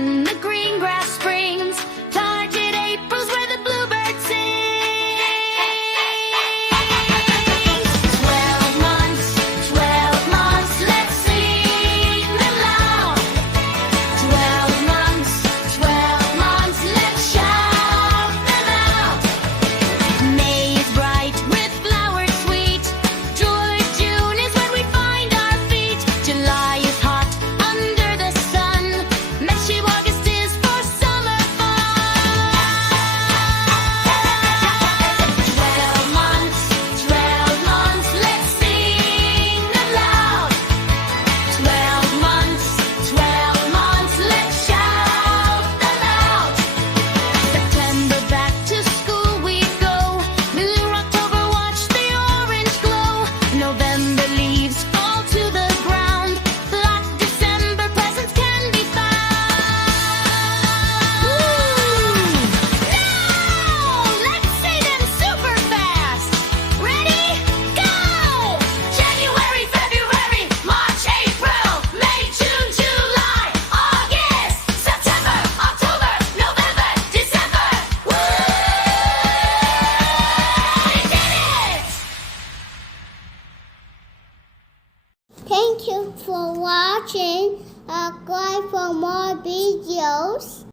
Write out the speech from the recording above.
when the green grass springs. Target April's where the bluebird sings. 12 months, 12 months, let's sing them loud. 12 months, 12 months, let's shout them out. May is bright with flowers sweet. June is when we find our feet. July is hot under the sun. Meshy August is for summer fun. 12 months, 12 months, let's sing them loud. 12 months, 12 months, let's shout them out. September back to school we go. Blue October watch the orange glow. November leaves fall to the ground. Black December presents can be found. Now let's say them super fast. Ready? Go! January, February, March, April, May, June, July, August, September, October, November, December. Woo! We did it! Thank you for watching. Subscribe for more videos.